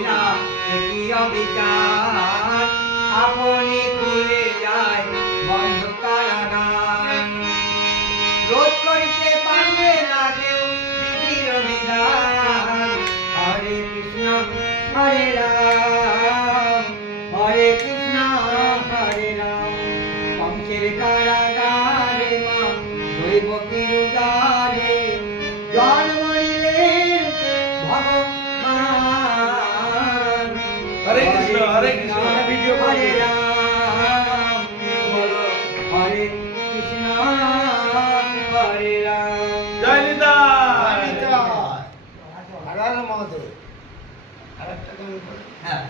না কি অবিচার আপনি খুলে যায় বন্ধ কারাগার রোধ করিতে পারবে না কেউ বিধির বিধান হরে কৃষ্ণ হরে রাম হরে কৃষ্ণ হরে রাম কংসের কারাগারে মা দৈব কিরুদারে জল মরিলেন ভগবান হরে কৃষ্ণ ভিডিও হরে রাম হরে কৃষ্ণ হরে রাম জয় নিতাই আগার মহাদেব হ্যাঁ